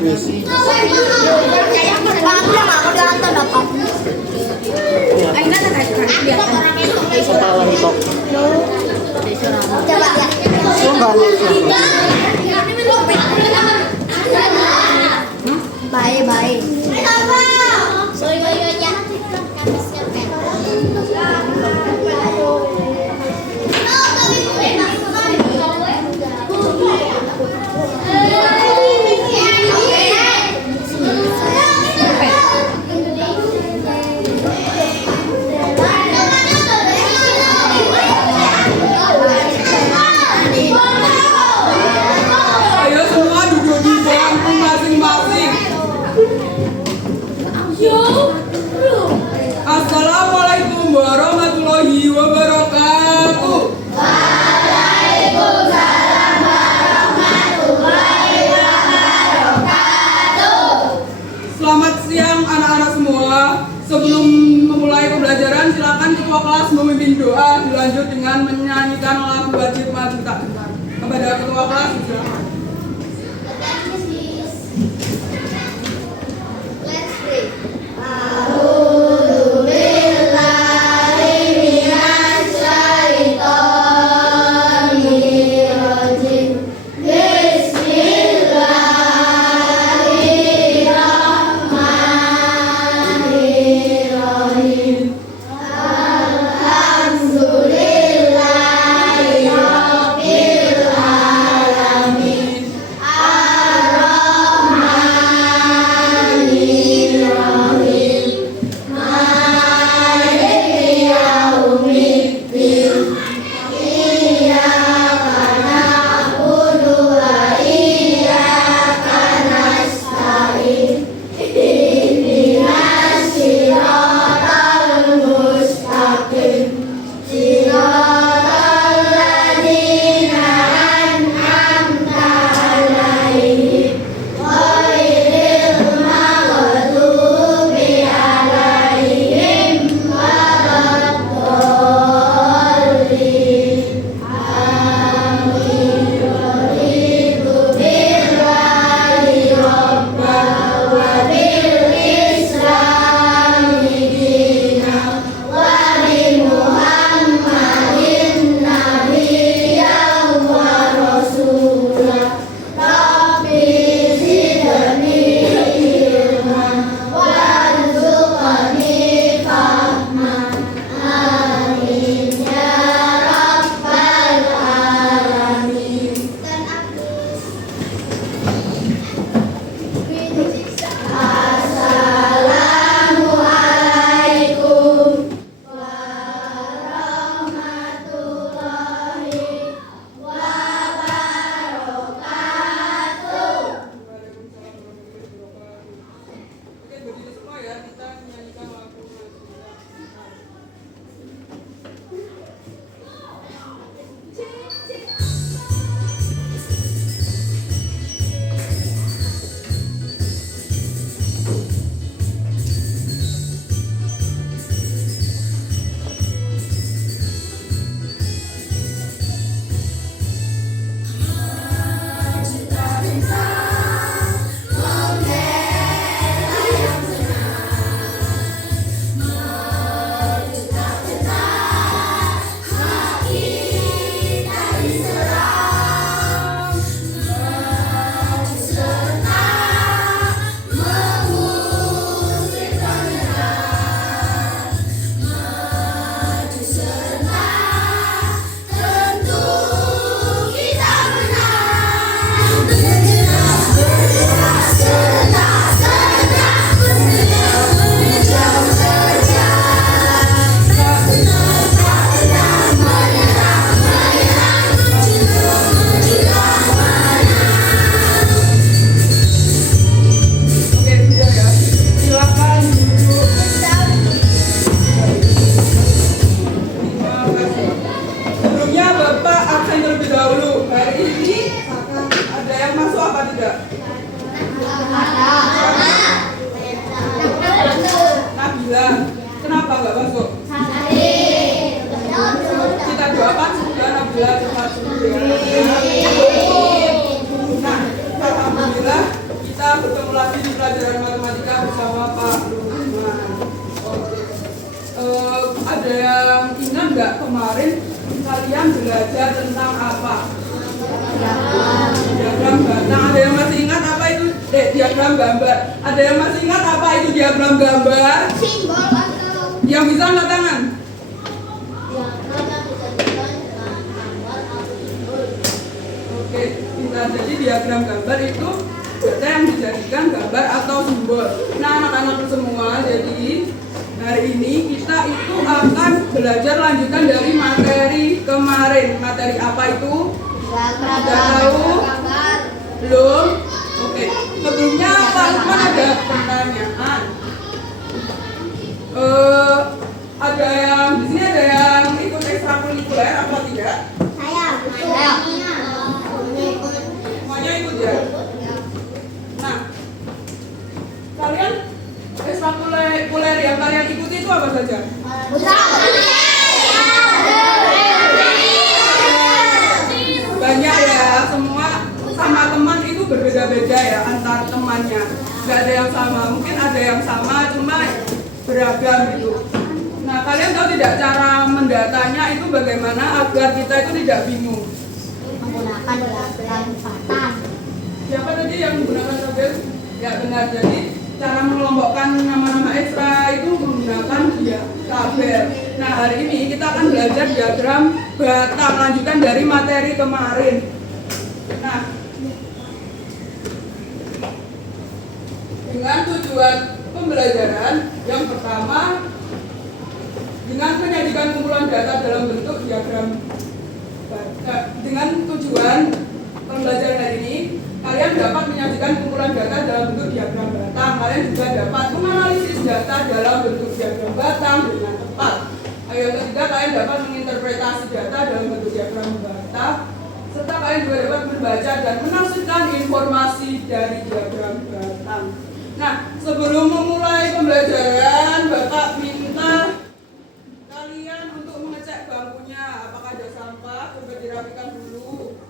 Baik. Ayo semua duduk di bangku masing-masing. Assalamualaikum warahmatullahi wabarakatuh. Selamat siang anak-anak semua. Sebelum memulai pembelajaran, silakan ketua kelas memimpin doa, dilanjut dengan menyanyikan lagu wajib maju tak gentar. Kepada ketua kelas, silakan. Alhamdulillahirabbil alamin. bertemu lagi di pelajaran matematika bersama Pak Lukman. Oke. Ada yang ingat nggak kemarin kalian belajar tentang apa? Diagram batang. Ada yang masih ingat apa itu diagram gambar? Ada yang masih ingat apa itu diagram gambar? Simbol atau Yang bisa angkat tangan? diagram yang dijadikan dengan gambar atau simbol. Oke, bisa jadi diagram gambar itu data yang dijadikan gambar atau simbol. Nah, anak-anak semua, jadi hari ini kita itu akan belajar lanjutan dari materi kemarin. Materi apa itu? Diagram Sudah tahu? gambar. Belum? Oke. Sebelumnya Pak Lukman ada pertanyaan. Ada yang di sini ada yang ikut ekstrakurikuler apa tidak? Saya. Semuanya ikut ya? Nah, kalian ekstrakurikuler yang kalian ikuti itu apa saja? Banyak ya, semua sama teman itu berbeda-beda ya antar temannya. Gak ada yang sama, mungkin ada yang sama cuma beragam gitu. Nah, kalian tahu tidak cara mendatanya itu bagaimana agar kita itu tidak bingung? Menggunakan diagram batang. Siapa tadi yang menggunakan tabel? Ya benar, jadi cara mengelompokkan nama-nama ekstra itu menggunakan tabel. Nah, hari ini kita akan belajar diagram batang, lanjutan dari materi kemarin. Nah, dengan tujuan pembelajaran yang pertama, dengan menyajikan kumpulan data dalam bentuk diagram batang. Dengan tujuan pembelajaran hari ini, kalian dapat menyajikan kumpulan data dalam bentuk diagram batang. Kalian juga dapat menganalisis data dalam bentuk diagram batang dengan tepat. Yang ketiga, kalian dapat menginterpretasi data dalam bentuk diagram batang, serta kalian juga dapat membaca dan menafsirkan informasi dari diagram batang. Nah, sebelum memulai pembelajaran, Bapak minta kalian untuk mengecek bangkunya. Apakah ada sampah? Coba dirapikan dulu.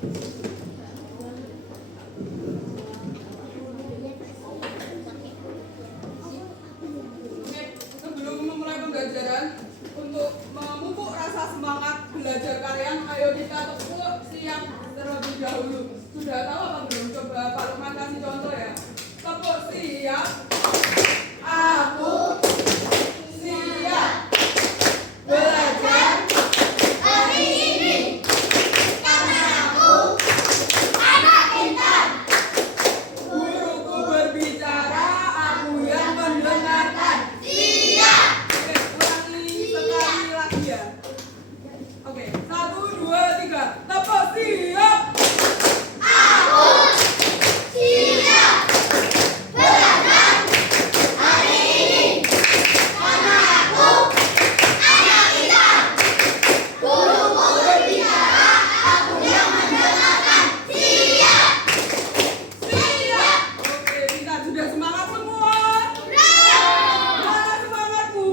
Oke, sebelum memulai pembelajaran, untuk memupuk rasa semangat belajar kalian, ayo kita tepuk siap terlebih dahulu. Sudah tahu apa belum? Coba Pak Lukman kasih contoh ya. Tepuk siap. Aku siap belajar hari ini karena aku anak pintar. Guruku berbicara, aku yang mendengarkan. Siap. Oke, ulangi sekali lagi ya. Oke, 1, 2, 3. Tepuk siap. Aku siap belajar hari ini karena aku anak pintar. Guruku berbicara, aku yang mendengarkan. Siap. Siap. Oke, kita sudah semangat semua. Mana semangatku?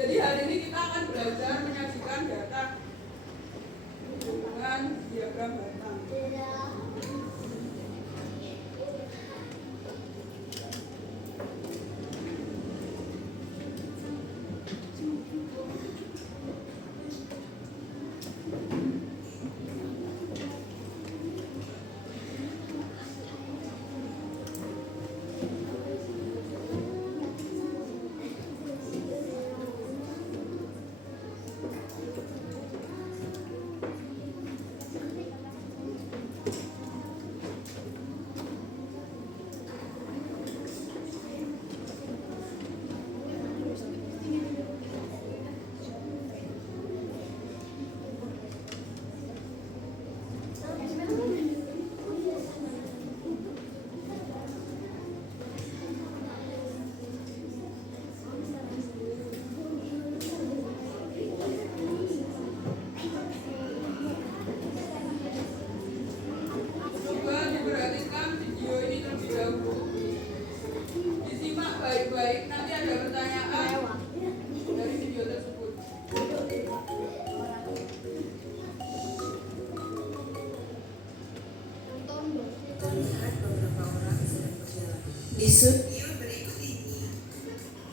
Jadi hari ini kita akan belajar menyajikan data dengan diagram batang. Coba diperhatikan video ini terlebih dahulu. Disimak baik-baik, nanti ada pertanyaan dari video tersebut. Terlihat beberapa orang sedang berjalan. Di studio berikut ini,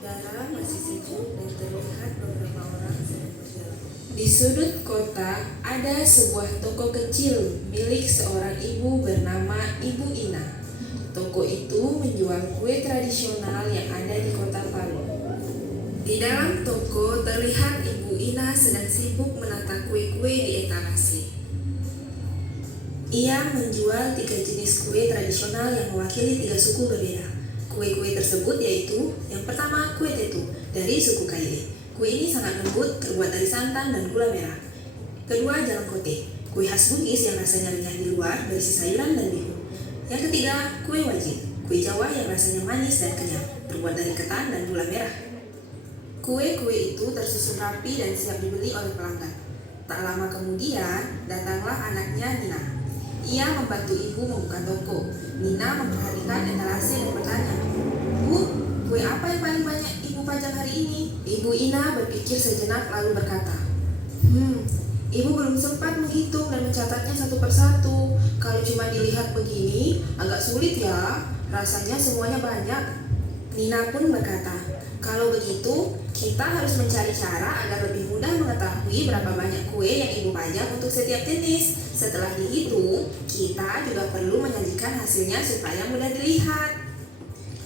udara masih sejuk dan terlihat beberapa orang sedang berjalan. Di sudut kota ada sebuah toko kecil milik seorang ibu bernama Ibu Ina. Toko itu menjual kue tradisional yang ada di kota Palu. Di dalam toko terlihat Ibu Ina sedang sibuk menata kue-kue di etalase. Ia menjual 3 jenis kue tradisional yang mewakili 3 suku berbeda. Kue-kue tersebut yaitu yang pertama kue tetu dari suku Kaili. Kue ini sangat lembut, terbuat dari santan dan gula merah. Kedua, jalang kote, kue khas Bugis yang rasanya renyah di luar berisi sayuran dan bihun. Yang ketiga, kue wajit, kue Jawa yang rasanya manis dan kenyal, terbuat dari ketan dan gula merah. Kue-kue itu tersusun rapi dan siap dibeli oleh pelanggan. Tak lama kemudian, datanglah anaknya Nina. Ia membantu ibu membuka toko. Nina memperhatikan etalase dan bertanya, "Bu, kue apa yang paling banyak ibu pajang hari ini?" Ibu Ina berpikir sejenak lalu berkata, Ibu belum sempat menghitung dan mencatatnya satu persatu. Kalau cuma dilihat begini, agak sulit ya. Rasanya semuanya banyak. Nina pun berkata, kalau begitu, kita harus mencari cara agar lebih mudah mengetahui berapa banyak kue yang ibu pajang untuk setiap jenis. Setelah dihitung, kita juga perlu menyajikan hasilnya supaya mudah dilihat.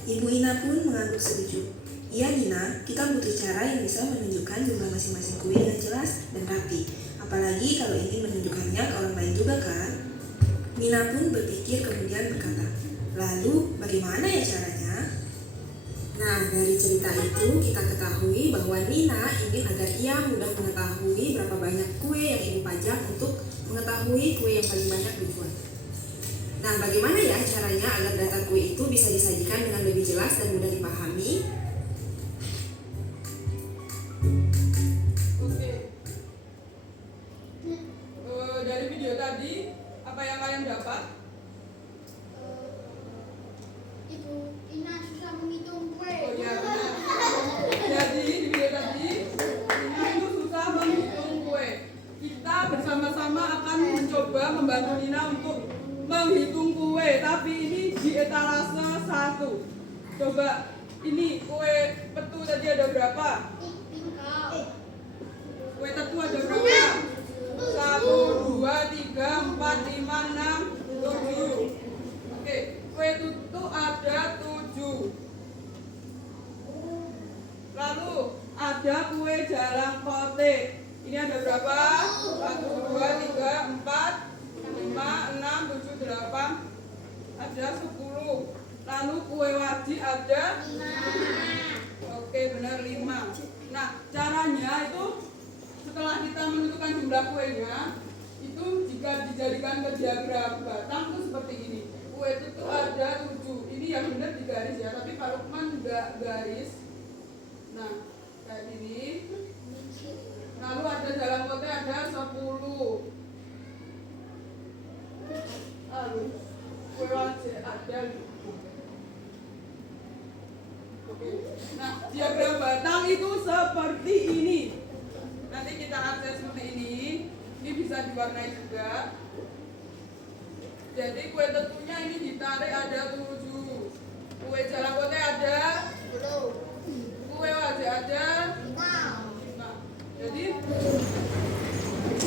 Ibu Ina pun mengangguk setuju. Iya Nina, kita butuh cara yang bisa menunjukkan jumlah masing-masing kue dengan jelas dan rapi. Apalagi kalau ingin menunjukkannya ke orang lain juga kan? Nina pun berpikir kemudian berkata, lalu bagaimana ya caranya? Nah, dari cerita itu kita ketahui bahwa Nina ingin agar ia mudah mengetahui berapa banyak kue yang ibu pajang untuk mengetahui kue yang paling banyak dibuat. Nah, bagaimana ya caranya agar data kue itu bisa disajikan dengan lebih jelas dan mudah dipahami? Dari video tadi, apa yang kalian dapat? Ibu Ina susah menghitung kue. Oh iya benar. Coba ini kue petu tadi ada berapa? Kue tetu ada berapa? 1, 2, 3, 4, 5, 6, 7. Oke, kue tutu ada 7. Lalu ada kue jalang kote. Ini ada berapa? 1, 2, 3, 4, 5, 6, 7, 8. Ada 10. Lalu kue wajib ada 5. Oke, benar 5. Nah, caranya itu setelah kita menentukan jumlah kuenya, itu jika dijadikan ke diagram batang itu seperti ini. Kue itu ada 7. Ini yang benar di garis ya, tapi Pak Lukman enggak garis. Nah, kayak gini. Lalu ada jalan kote ada 10. Lalu kue wajib ada 5. Oke. Nah, diagram batang itu seperti ini. Nanti kita akses seperti ini. Ini bisa diwarnai juga. Jadi kue tetunya ini ditarik ada 7. Kue jalan kote ada 10. Kue wajib ada 5. Jadi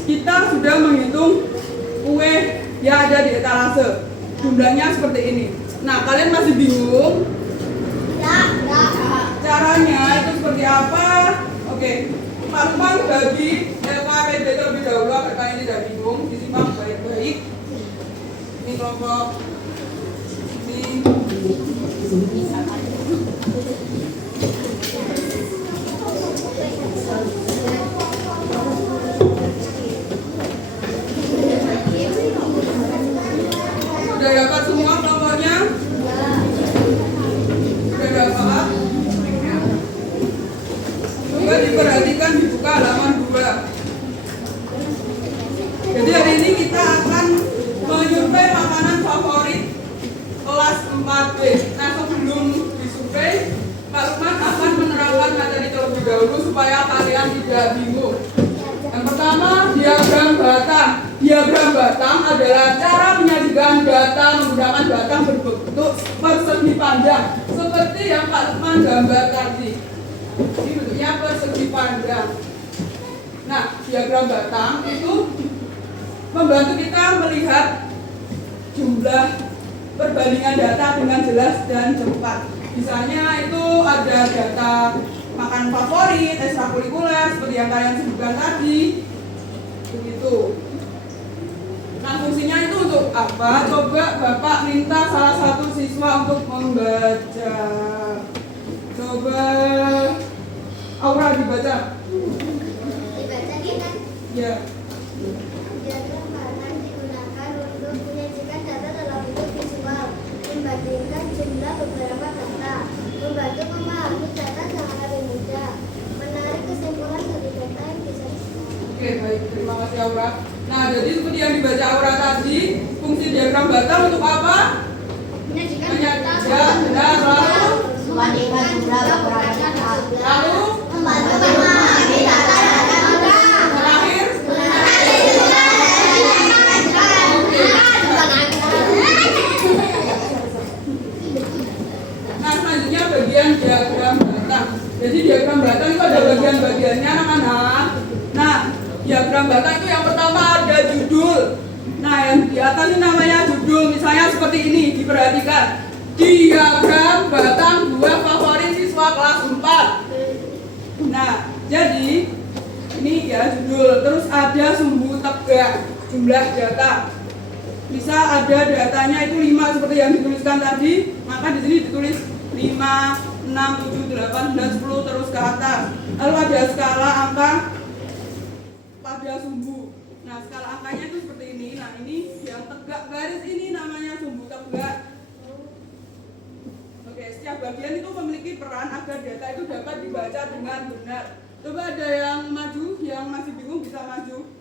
kita sudah menghitung kue yang ada di etalase. Jumlahnya seperti ini. Nah, kalian masih bingung? Caranya itu seperti apa? Oke, Pak Lukman bagi LKPD terlebih dahulu agar kalian tidak bingung. Disimak baik-baik. Ini kelompok ini. Sudah dapat semua kelompoknya? Sudah dapat? Coba diperhatikan, dibuka halaman 2. Jadi hari ini kita akan menyurvei makanan favorit kelas 4B. Nah, sebelum disurvei, Pak Lukman akan menerangkan materi terlebih dahulu supaya kalian tidak bingung. Yang pertama, diagram batang. Diagram batang adalah cara menyajikan data menggunakan batang berbentuk persegi panjang, seperti yang Pak Lukman gambar tadi. Ini bentuknya persegi panjang. Nah, diagram batang itu membantu kita melihat jumlah perbandingan data dengan jelas dan cepat. Misalnya itu ada data makan favorit, ekstrakurikuler seperti yang kalian sebutkan tadi. Begitu. Nah, fungsinya itu untuk apa? Coba Bapak minta salah satu siswa untuk membaca. Coba Aura dibaca. Dibaca kita. Ya. Diagram batang digunakan untuk menyajikan data dalam bentuk visual, membandingkan jumlah beberapa data, membantu memahami data dengan lebih mudah, menarik kesimpulan dari data yang bisa diserap. Oke, baik. Terima kasih Aura. Nah, jadi seperti yang dibaca Aura tadi, fungsi diagram batang untuk apa? Menyajikan Benar, lalu membandingkan jumlah beberapa data, lalu membantu memahami data yang ada. terakhir. Nah, selanjutnya bagian diagram batang. Jadi diagram batang itu ada bagian-bagiannya anak-anak. Nah, diagram batang itu yang pertama ada judul. Nah, yang di atas ini namanya judul. Misalnya seperti ini, diperhatikan. Diagram batang buah favorit siswa kelas 4. Nah, jadi ini ya judul. Terus ada sumbu tegak, jumlah data. Bisa ada datanya itu 5 seperti yang dituliskan tadi, maka di sini ditulis 5, 6, 7, 8, 9, 10 terus ke atas. Lalu ada skala angka pada sumbu. Nah, skala angkanya itu seperti ini. Nah, ini yang tegak garis ini namanya sumbu tegak. Oke, setiap bagian itu memiliki peran agar data itu dapat dibaca dengan benar. Coba ada yang maju, yang masih bingung bisa maju.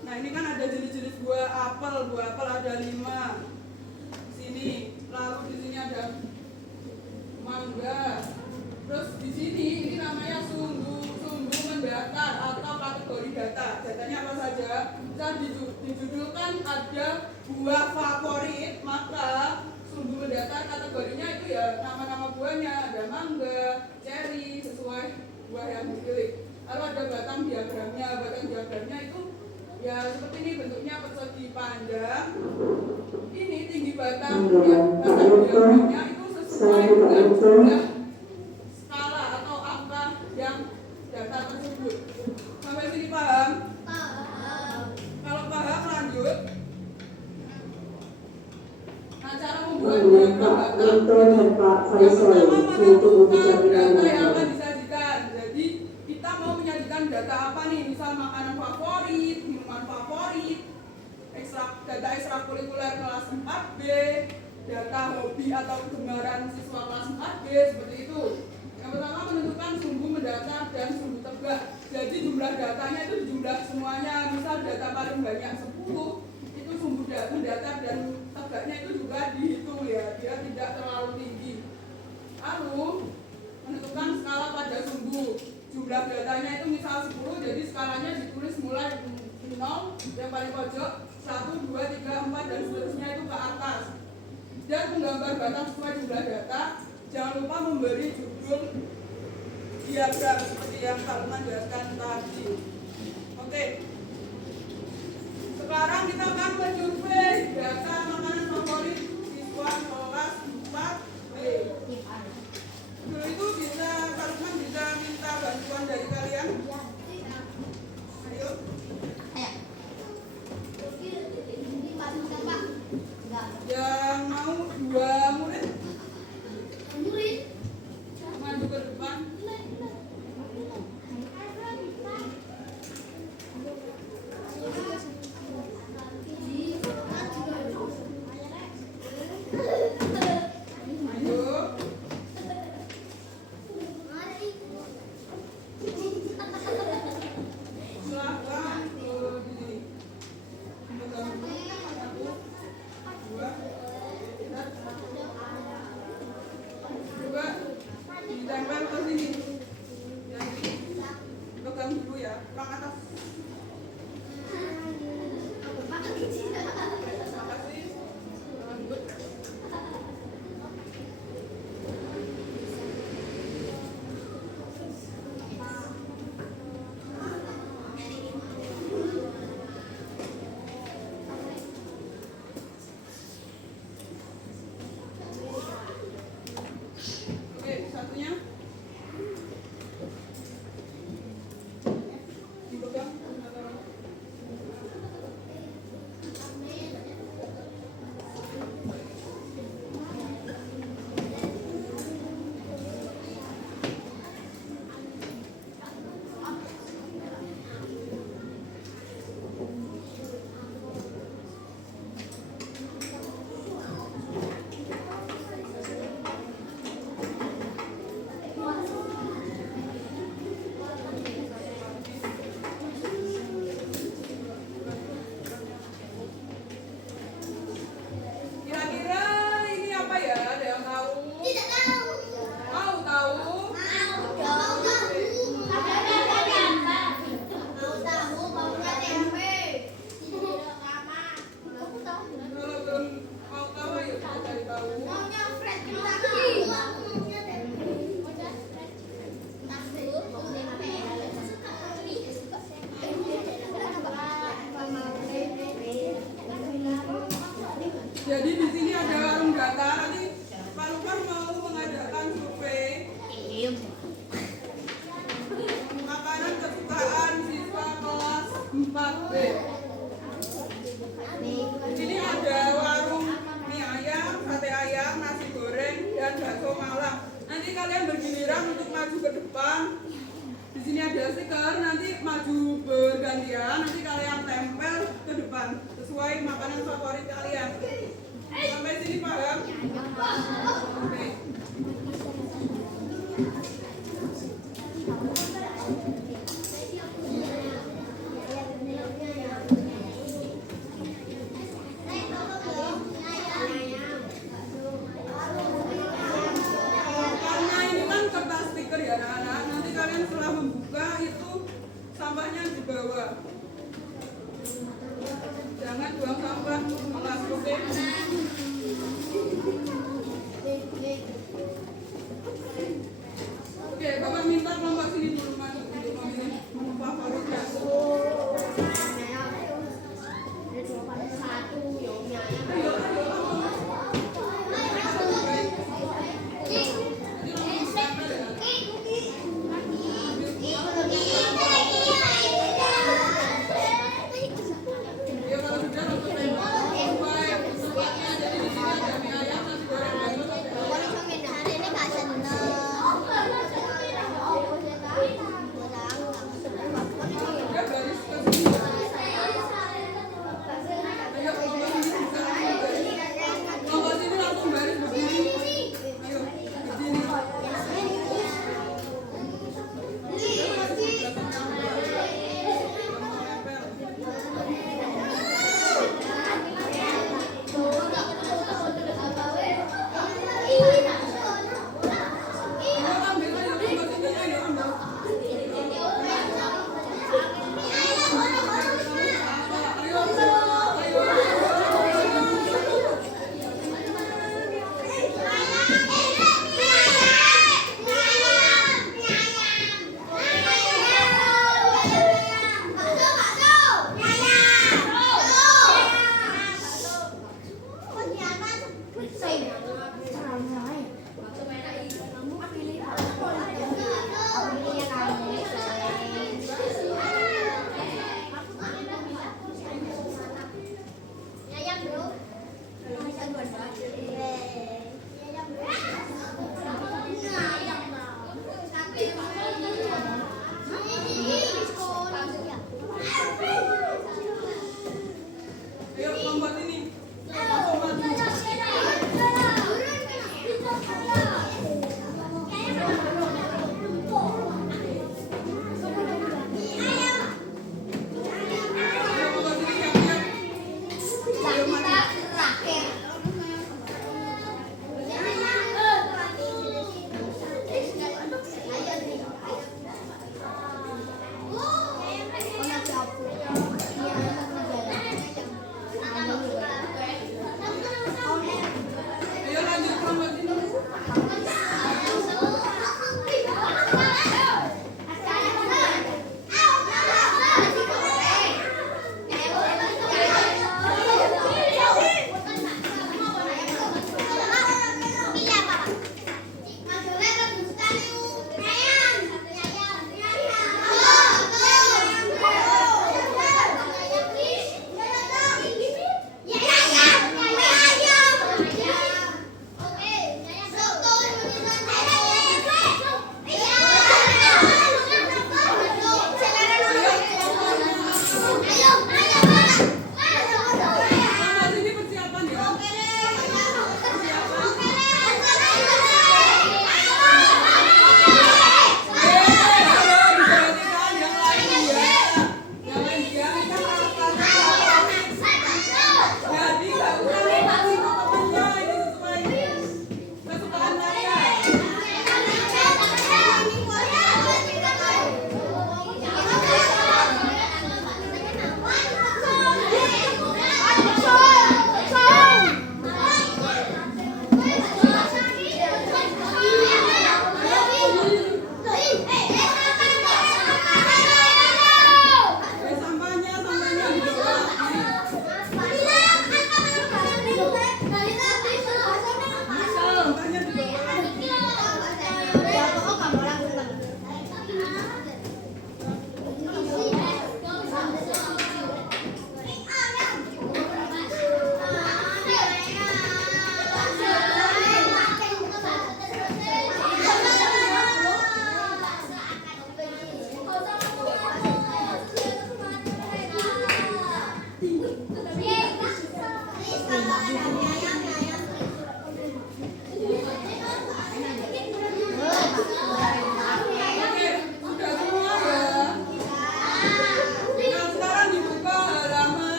Nah, ini kan ada jenis-jenis buah apel ada 5 di sini. Lalu di sini ada mangga. Terus di sini ini namanya sumbu mendaftar atau kategori data. Datanya apa saja? Bisa dijudulkan ada buah favorit, maka sumbu mendata kategorinya itu ya nama-nama buahnya, ada mangga, ceri, sesuai buah yang dipilih. Lalu ada batang diagramnya itu ya seperti ini, bentuknya persegi panjang. Ini tinggi batang, ya, batang diagramnya itu sesuai dengan jumlah skala atau angka yang data tersebut. Sampai sini paham? Kalau paham lanjut. Nah, cara membuat diagram batang yang pertama menentukan data yang akan disajikan. Jadi kita mau menyajikan data apa nih? Misal makanan favorit, minuman favorit, data ekstrakurikuler kelas 4B, data hobi atau kegemaran siswa kelas 4B, seperti itu. Yang pertama menentukan sumbu mendata dan sumbu tebak. Jadi jumlah datanya itu jumlah semuanya. Misal data paling banyak 10, itu sumbu mendata dan tebaknya itu juga dihitung ya, dia tidak terlalu tinggi. Lalu menentukan skala pada sumbu. Jumlah datanya itu misal 10, jadi skalanya ditulis mulai 0 yang paling pojok, 1, 2, 3, 4 dan seterusnya itu ke atas. Dan menggambar batang sesuai jumlah data. Jangan lupa memberi judul diagram seperti yang Salman jelaskan tadi. Oke. Sekarang kita akan mensurvei data makanan favorit siswa kelas 4B. Dulu itu Salman bisa minta bantuan dari kalian? Ayo. Yang mau 2 murid? Maju ke depan. Ayo. Silahkan di sini. Coba ditempel ke sini. Yang ini pegang dulu ya, pegang atas. Terima kasih. Lanjut. Oke, satunya dipegang. Kira-kira ini apa ya? Ada yang tahu? Mau tahu? Kalau belum mau tahu, ayo kita cari tahu. Jadi di sini ada warung data. Nanti Pak Lukman mau mengadakan survei makanan kesukaan siswa kelas 4B. Di sini ada warung mie ayam, sate ayam, nasi goreng, dan bakso Malang. Nanti kalian bergiliran untuk maju ke depan. Di sini ada stiker, nanti maju bergantian. Nanti kalian tempel ke depan sesuai makanan favorit kalian. Sampai sini paham? Oke. Karena ini kan kertas stiker ya anak-anak. Nanti kalian setelah membuka itu sampahnya di bawah. Jangan buang sampah kelas, oke?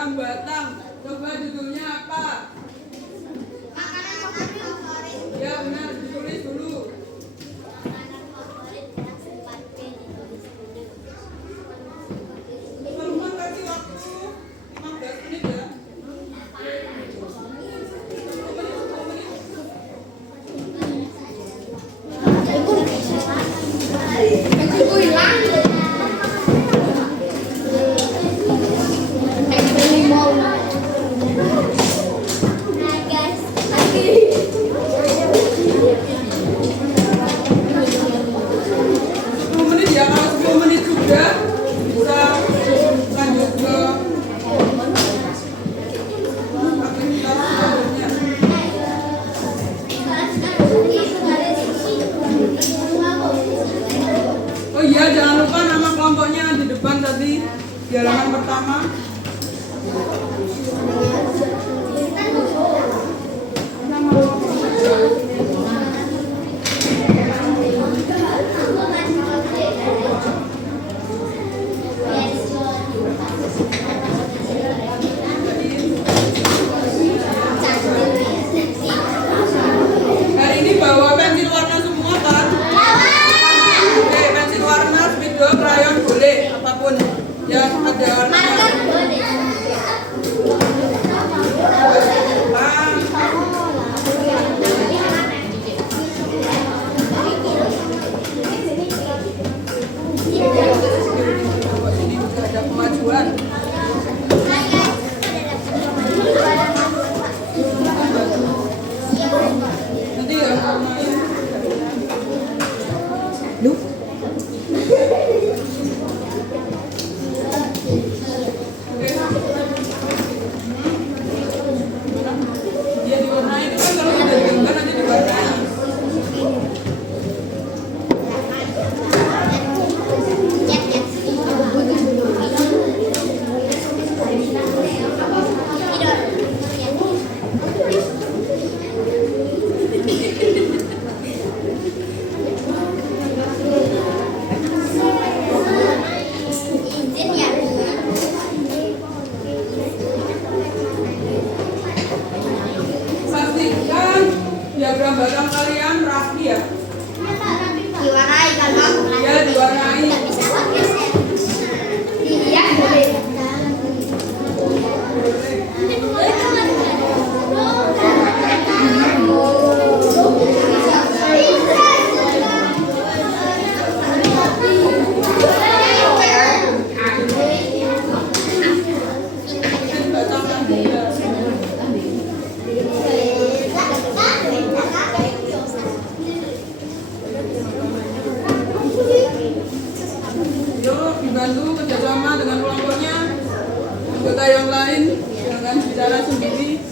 ayam batang. Coba judulnya apa? Makanan favorit. Ya benar, ditulis dulu. Makanan favorit yang sempat ditulis dulu. Teman-teman kasih waktu 15 menit ya. Nah guys, 10 menit ya, kalau 10 menit sudah bisa lanjut ke aktivitas selanjutnya. Oh iya, jangan lupa nama kelompoknya di depan tadi di halaman pertama. Hari ini bawa pensil warna semua kan? Oke, pensil warna, spidol, krayon boleh, apapun yang ada warnanya. Ini juga ada kemajuan. Nanti ya warnain. Dia diwarnai itu kan kalau sudah digambar nanti diwarnai. Izin ya. Pastikan diagram barang kalian rapi ya. Diwarnai kan Bang? Ya diwarnai. Nggak bisa geser. Iya boleh. Bacakan dia. Yuk dibantu kerjasama dengan kelompoknya. Anggota yang lain jangan bicara sendiri.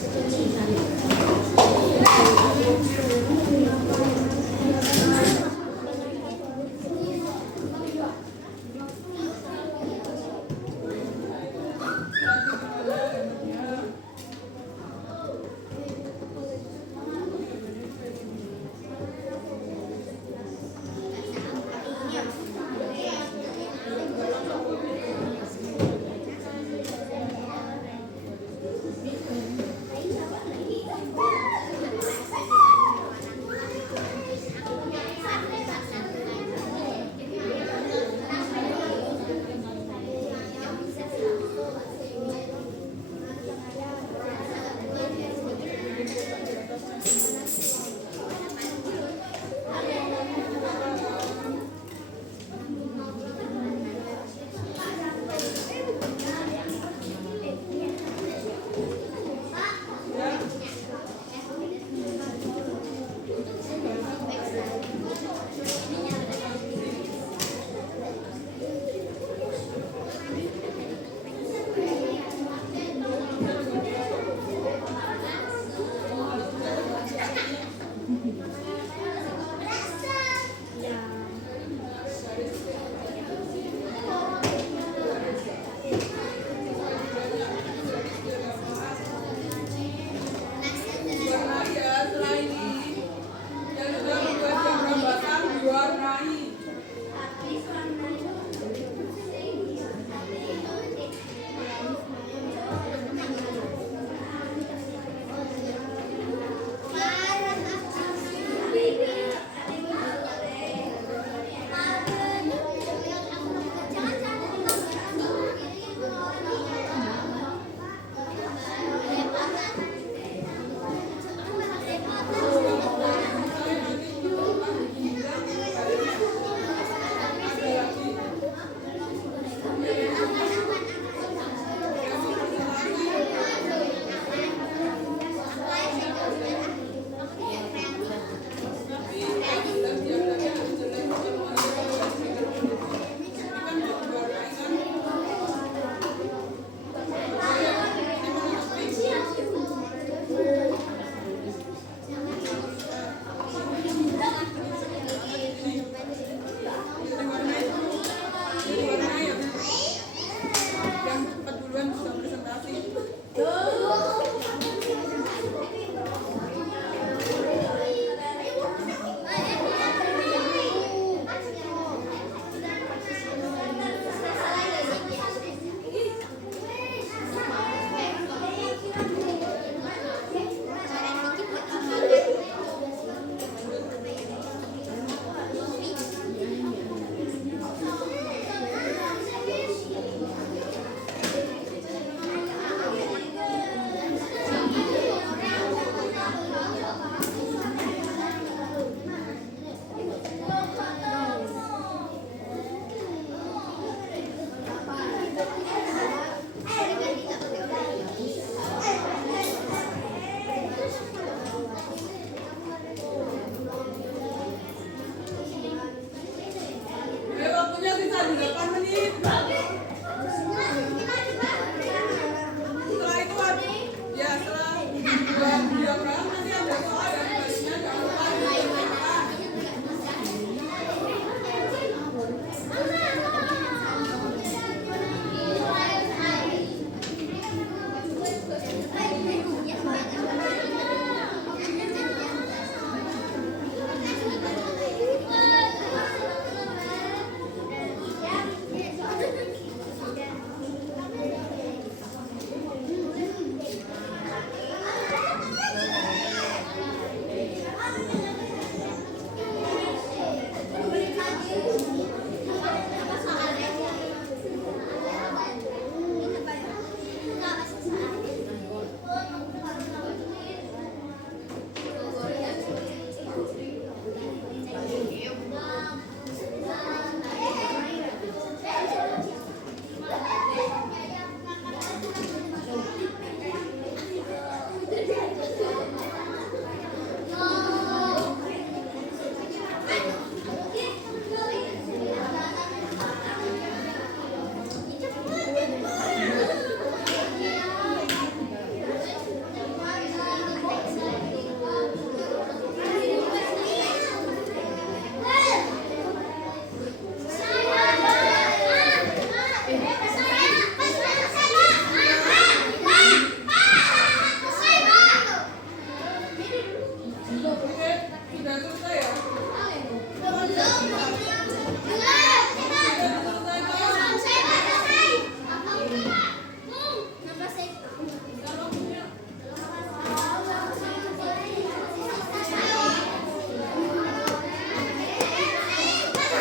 Ini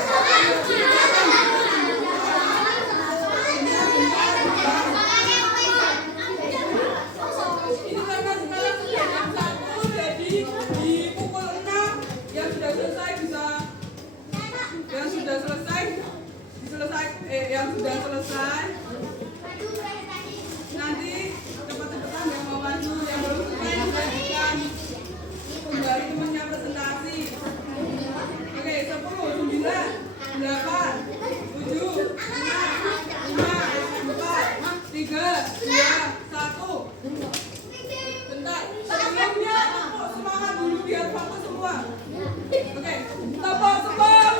karena sekarang sudah jam 1, jadi di pukul 6 yang sudah selesai bisa yang sudah selesai nanti cepat-cepatan yang mau maju, yang belum selesai dilanjutkan kembali temannya presentasi. Oke, 10, 9, 8, 7, 6, 5, 4, 3, 2, 1. Bentar, sebelumnya tepuk semangat dulu biar fokus semua. Oke, tepuk semangat.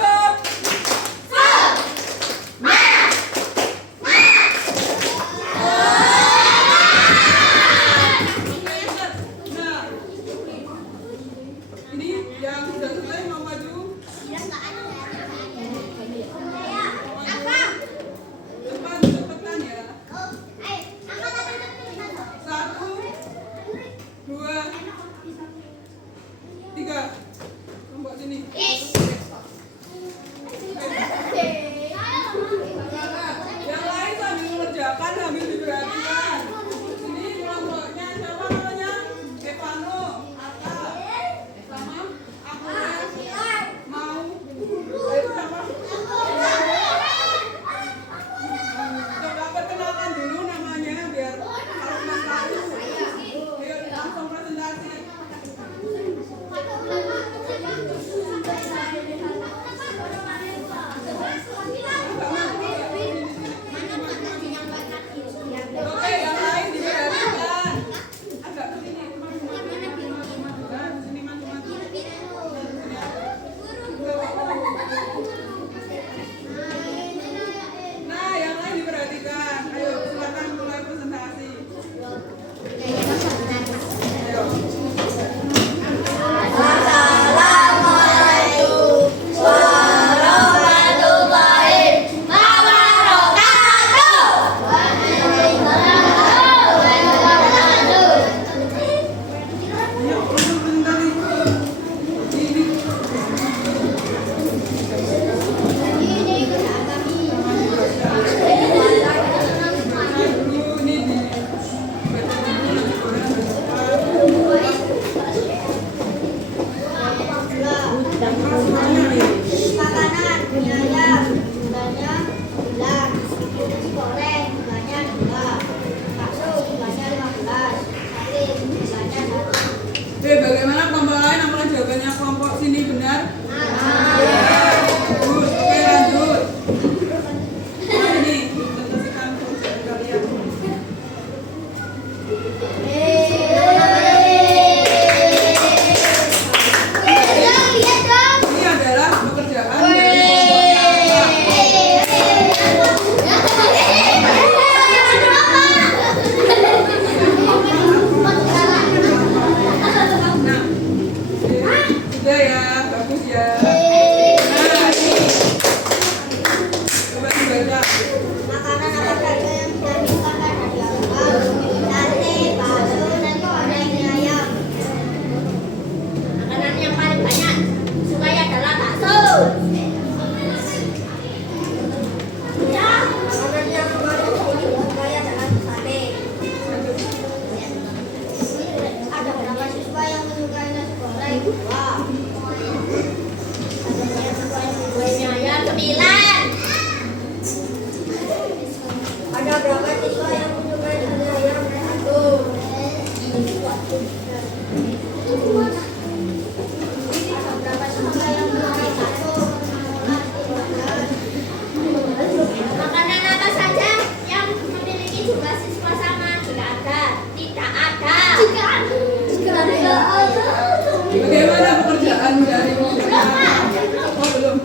Nah, ini yang sudah selesai mau maju. Cepat-cepatan ya. 1, 2, 3. Kelompok sini. Yang lain sambil mengerjakan, sambil diperhatikan. Sini kelompoknya siapa namanya? Stefano, Atta, sama aku mau. Ayo sama. Coba perkenalkan dulu namanya biar kalau Mas tahu. Ayo langsung presentasi. Oke, yang lain diperhatikan. Agak ke sini. Nah, di sini maju-maju. Nah, yang lain diperhatikan. Ayo, silakan mulai presentasi. Ayo. Ayo, langsung presentasi. Ini. Dulu ini di Makanan, mie ayam, gulanya bulan, nasi goreng, gulanya 2, bakso, gulanya 15, sate, gulanya 1. Bagaimana kelompok lain? Apakah jawabannya kelompok sini benar? Bagus. Oke, lanjut. Oh, ini presentasikan pekerjaan kalian. Ini adalah pekerjaan dari kelompoknya Atta. Nah, sudah ya, bagus ya. Nah, ini coba dibaca. Makanan apa saja yang diinginkan dari awal? Sate, bakso, nasi goreng, mie ayam. Makanan yang paling banyak sukai adalah bakso. Ya. Makanan yang paling sedikit sukai adalah sate. Ada berapa siswa yang menyukai nasi goreng? 2. Ada yang sukai mie ayam? 9. Ada berapa siswa yang menyukai nasi ayam? 1. Ada berapa siswa yang menyukai bakso? 12. Makanan apa saja yang memiliki jumlah siswa sama? Tidak ada. Tidak ada. Bagaimana pekerjaan dari kelompoknya Atta? Oh, belum.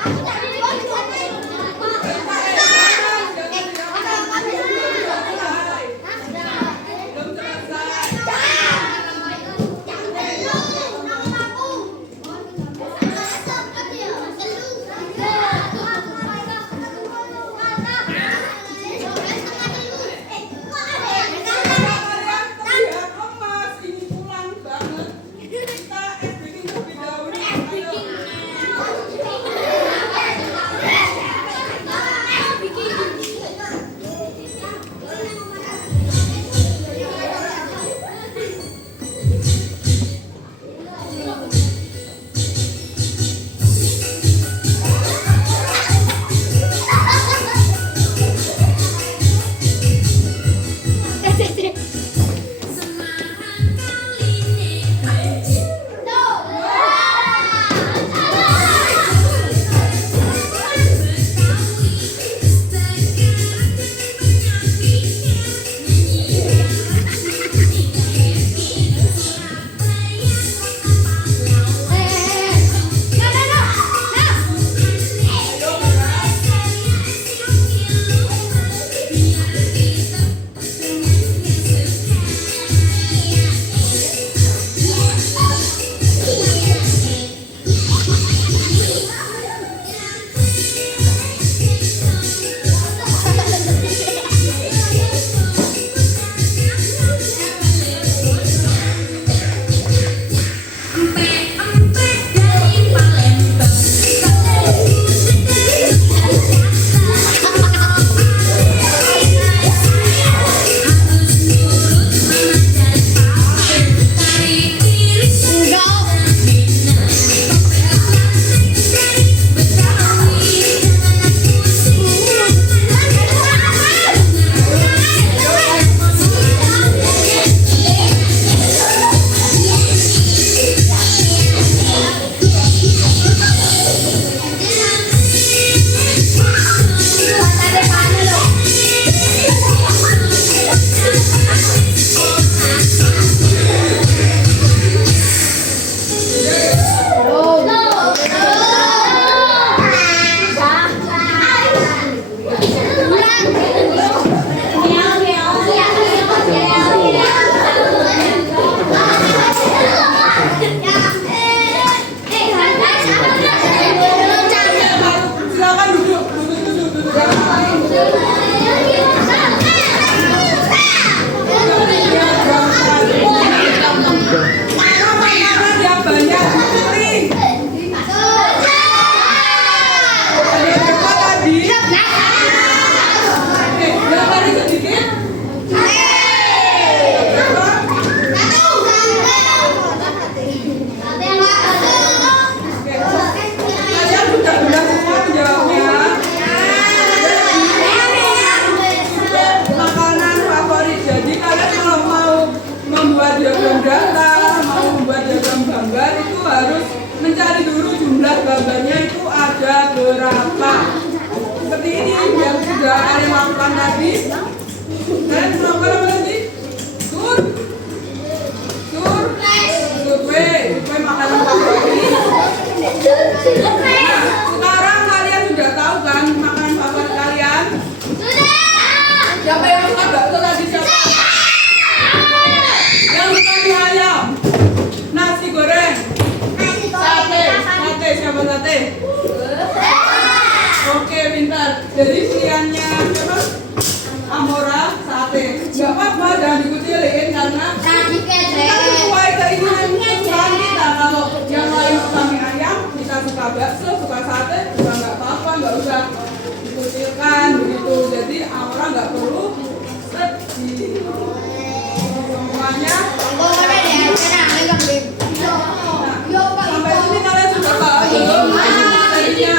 Belum selesai. Kalian terlihat lemas, ini pulang banget. Kita bikin lebih dahulu. Ayo. gambarnya itu ada berapa seperti ini yang sudah ada lakukan tadi. Dan melakukan apa tadi? Survei makanan favorit. Nah, sekarang kalian sudah tahu kan makanan favorit kalian? Siapa yang suka bakso tadi? Siapa? Yang suka mie ayam, nasi goreng, sate, siapa sate? Oke, pintar. Jadi pilihannya siapa? Amora, sate. Gak apa-apa, jangan dikucilin karena kita sesuai keinginan kesukaan kita. Kalau yang lain suka mie ayam, kita suka bakso, suka sate, juga nggak apa-apa, nggak usah dikucilkan begitu. Jadi Amora nggak perlu sedih. Semuanya. Sampai sini kalian sudah paham belum? Materinya.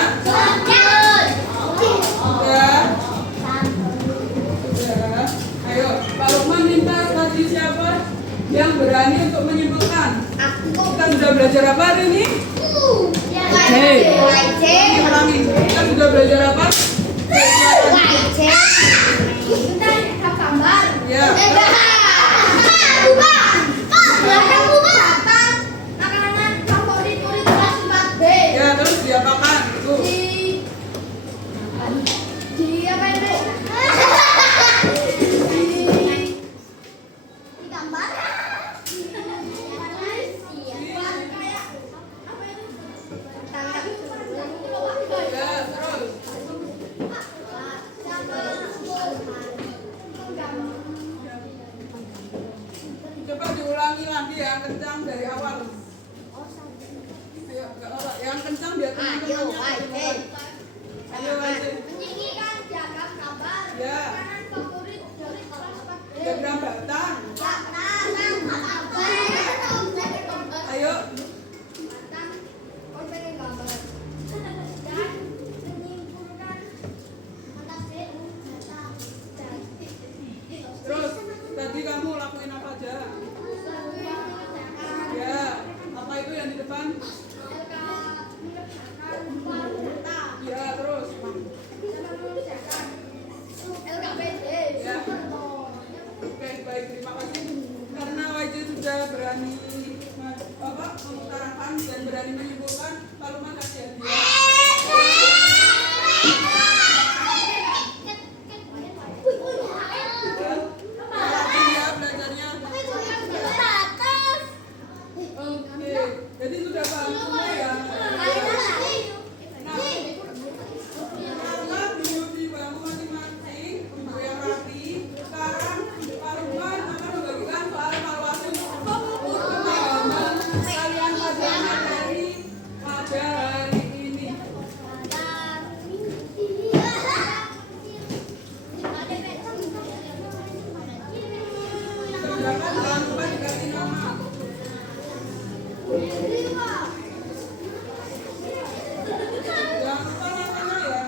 Sudah. Ayo, Pak Lukman minta tadi siapa yang berani untuk menyimpulkan? Kita sudah belajar apa hari ini? Ulangi. Kita sudah belajar apa? Ya. Ya, terus diapakan? Tuh. berani mengutarakan dan berani menyimpulkan, Pak Lukman kasih hadiah. Rajin ya belajarnya. Oke, jadi sudah paham semua ya. Nah, semangat duduk di bangku masing-masing untuk yang rapi. Sekarang Pak Lukman akan membagikan soal evaluasi untuk pemahaman kalian pada hari ini. Kerjakan jangan lupa dikasih nama. Jangan lupa namanya ya.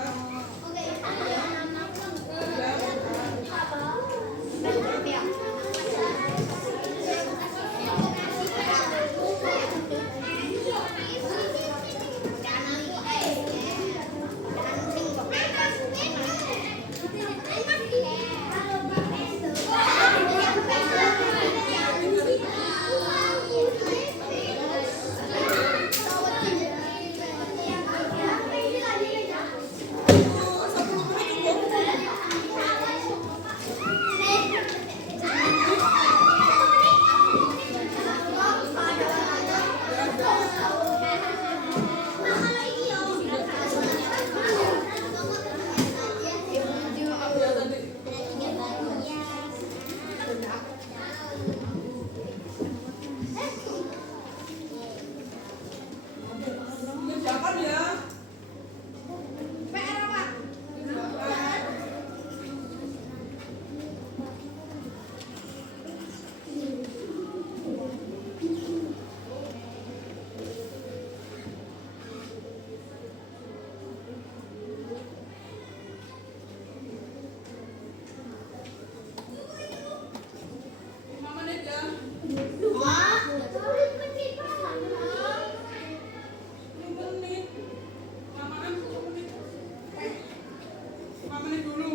Ya tadi. Kerjakan ya. Lima menit ya. 5 menit. Lamaan 10 menit. 5 menit dulu.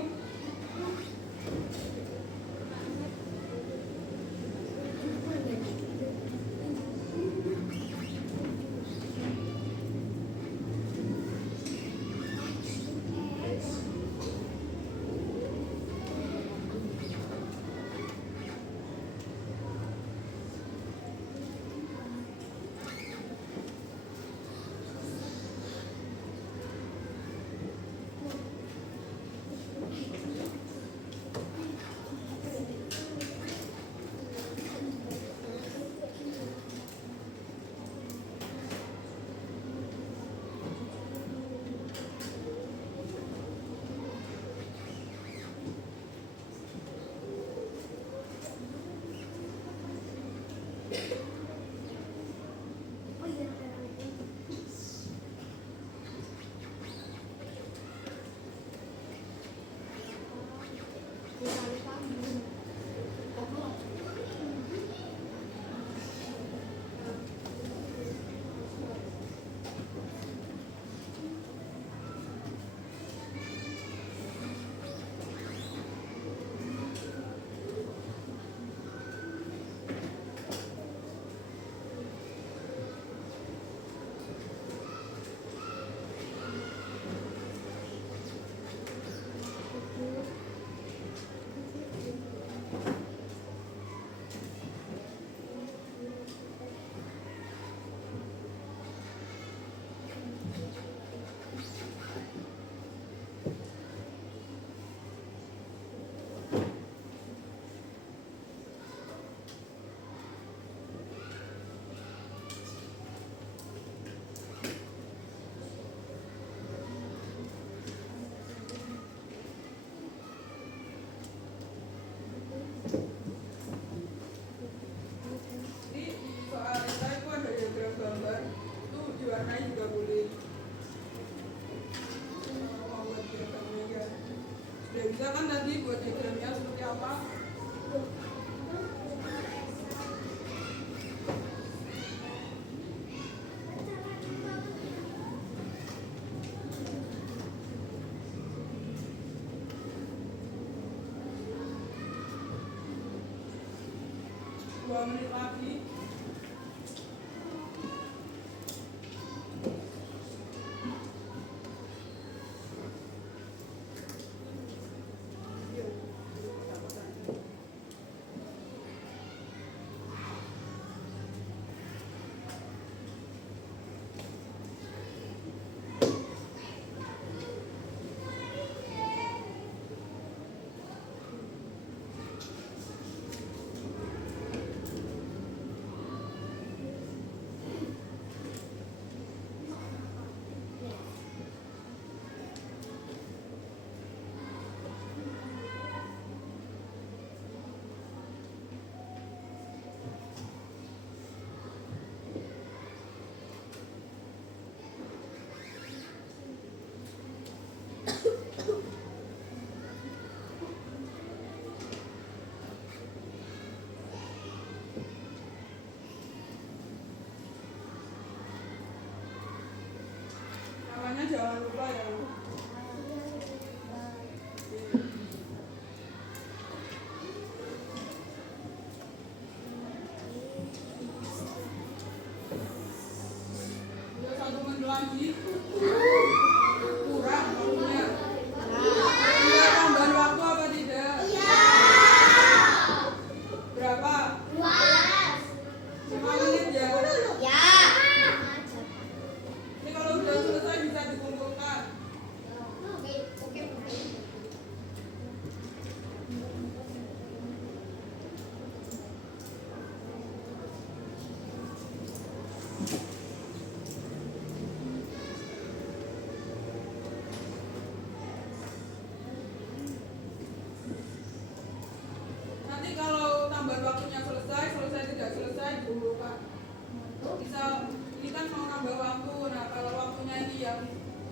diwarnai juga boleh. Mau buat diagramnya ya. Sudah bisa kan nanti buat diagramnya seperti apa? Dua menit lagi. semuanya jangan lupa ya. Udah 1 menit lagi. Kurang waktunya. Tidak tambahan waktu apa tidak? Berapa? 5 menit ya. Ini kalau sudah selesai bisa dikumpulkan. Nanti kalau tambahan waktunya selesai tidak selesai dikumpulkan. Bisa, ini kan mau nambah waktu. Nah kalau waktunya ini yang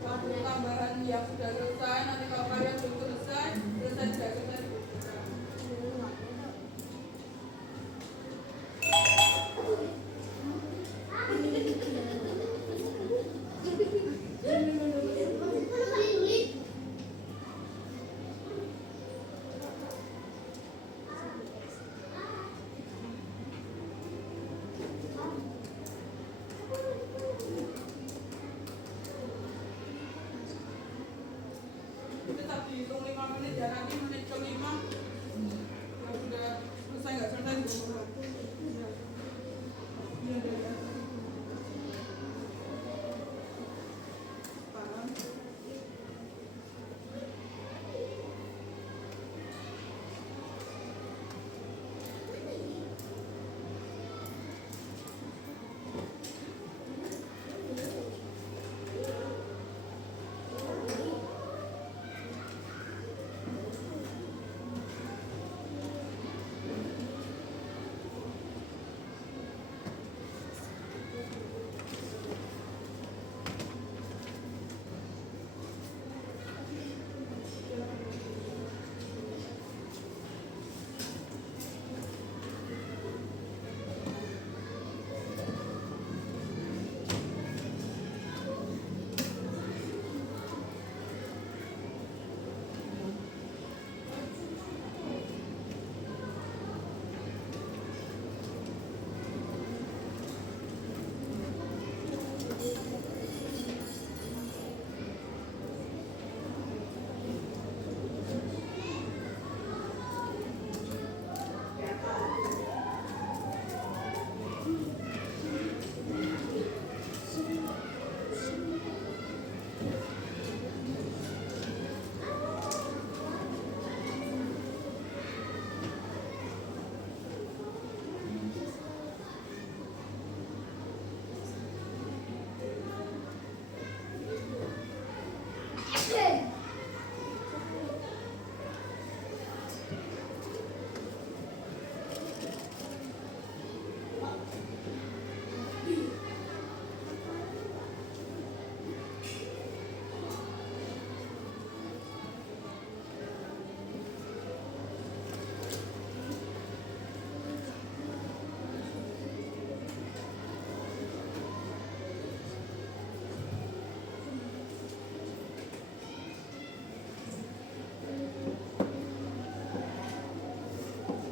waktu tambahan yang sudah selesai, nanti kalau kalian belum selesai tidak selesai dikumpulkan. Tetap dihitung 5 menit ya, nanti menit ke-5 yang sudah selesai nggak selesai dikumpulkan. Ini ada ya.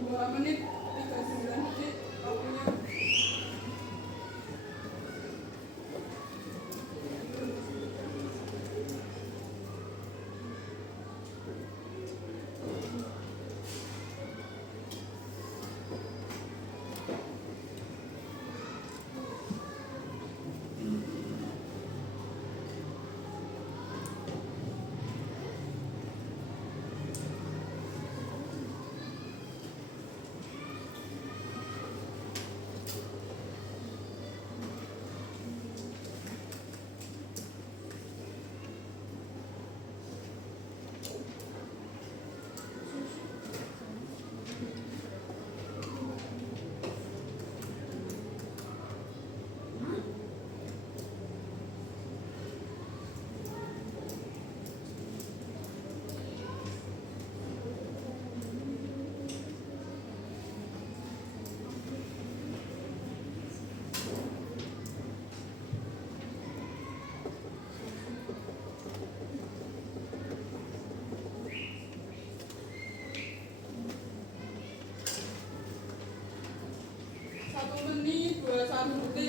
Sekarang menit 39 detik waktunya. bukti.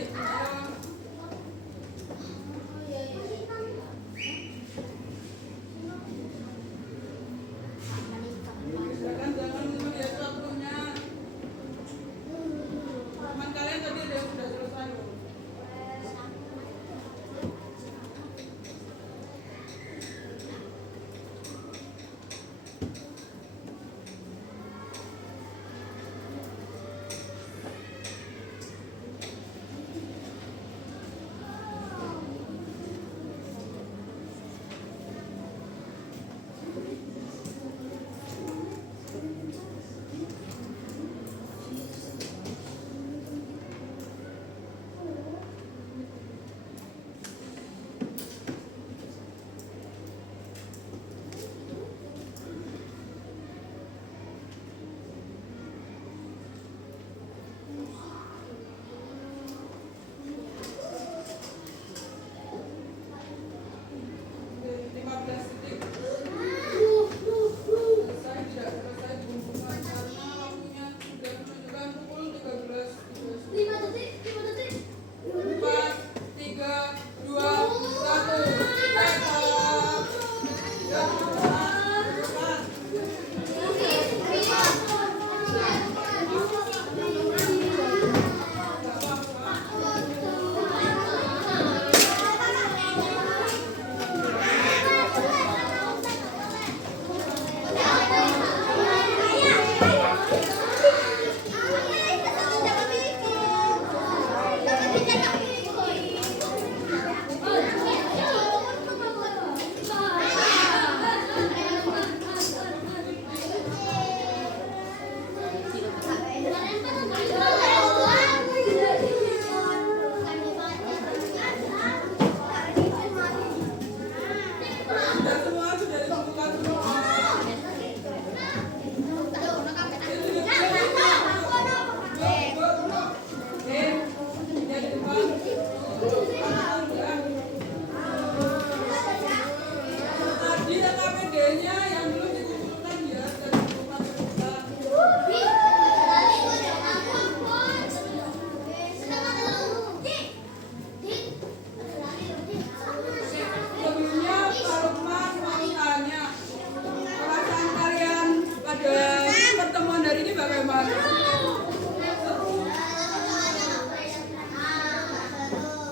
Silakan jangan melihat waktunya. Teman kalian tadi ada yang sudah selesai loh.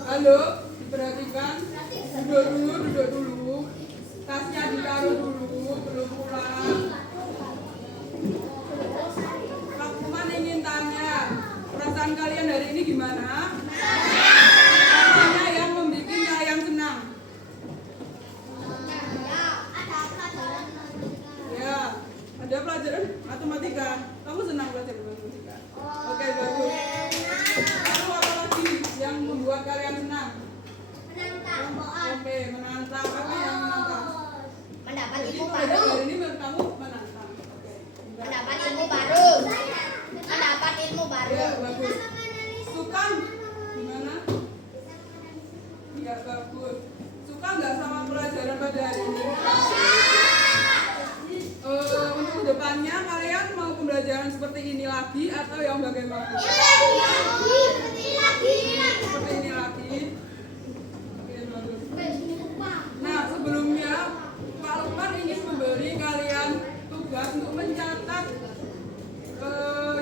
Halo, diperhatikan. Duduk dulu. Tasnya ditaruh dulu, belum pulang. Pak Kuman ingin tanya, perasaan kalian hari ini gimana? Rasanya yang membuat kalian senang. Ya, ada pelajaran matematika. Kamu senang belajar matematika? Oke, bagus. Lalu apa lagi yang membuat kalian senang? Oke, menantang. Apa yang menantang? Mendapat Jadi ilmu pelajaran baru. hari ini menurut kamu menantang. Oke. Mendapat ilmu baru. Mendapat ilmu baru. Ya, bagus. Suka gimana? Ya, bagus. Suka nggak sama pelajaran pada hari ini? Untuk kedepannya kalian mau pembelajaran seperti ini lagi atau yang bagaimana? Seperti ini lagi. Oke, bagus. Nah, sebelumnya Pak Lukman ingin memberi kalian tugas untuk mencatat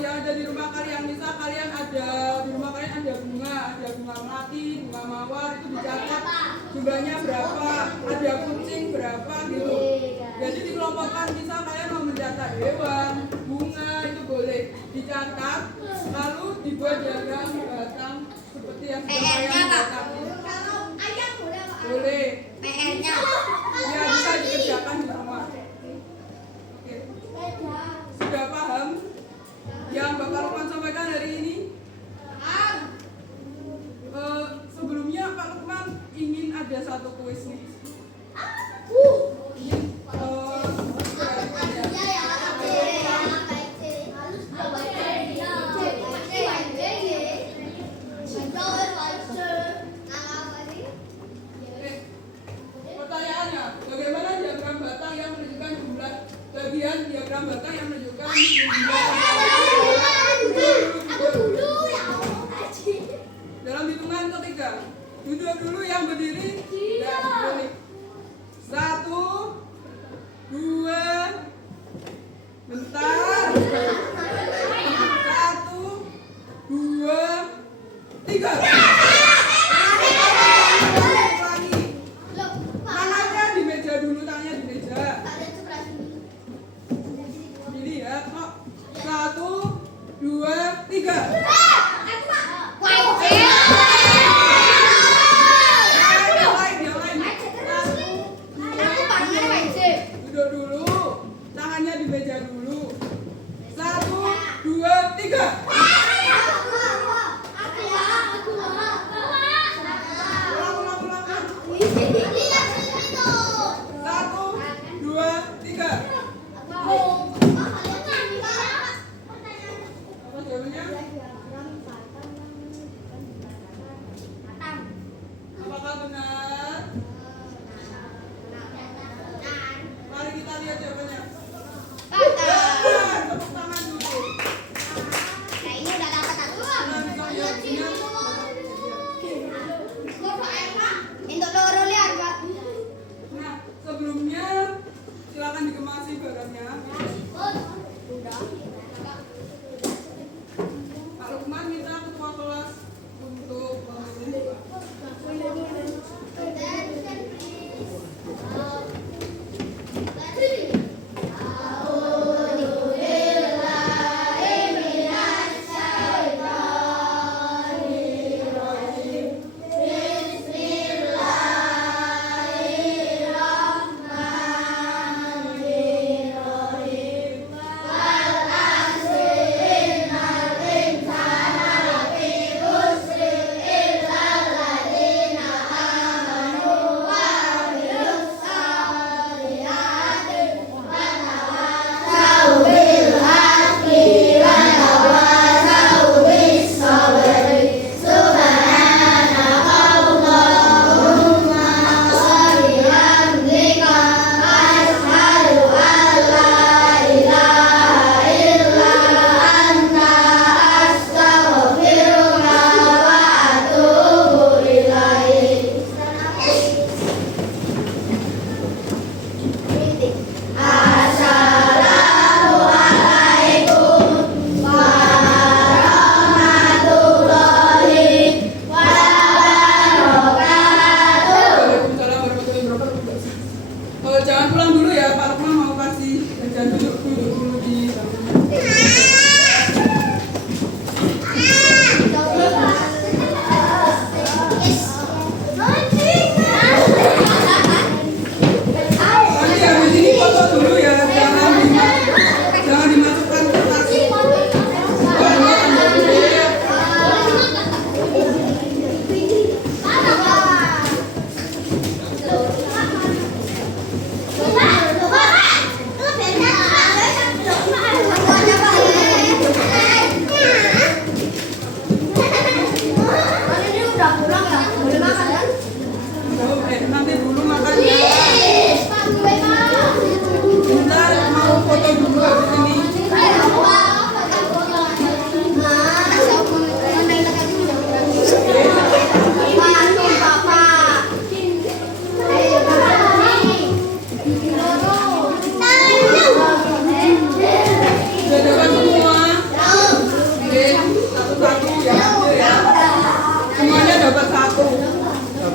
yang ada di rumah kalian. Misal kalian ada di rumah kalian ada bunga melati, bunga mawar, itu dicatat jumlahnya berapa, ada kucing berapa gitu. Jadi dikelompokkan, misal kalian mau mencatat hewan, bunga, itu boleh dicatat, lalu dibuat diagram batang seperti yang sudah kalian catat. Boleh. PR-nya. Ya, bisa dikerjakan di rumah. Oke. Sudah paham yang Bapak Lukman sampaikan hari ini? Sebelumnya Pak Lukman ingin ada satu kuis nih. Ingin pertanyaannya, bagaimana diagram batang yang menunjukkan jumlah bagian diagram batang yang menunjukkan jumlah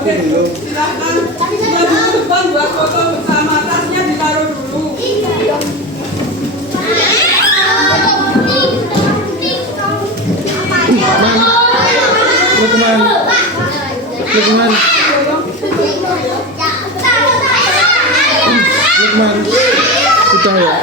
Oke, silahkan maju ke depan buat foto bersama. Tasnya ditaruh dulu. Lukman. Lukman. Lukman. Udah ya.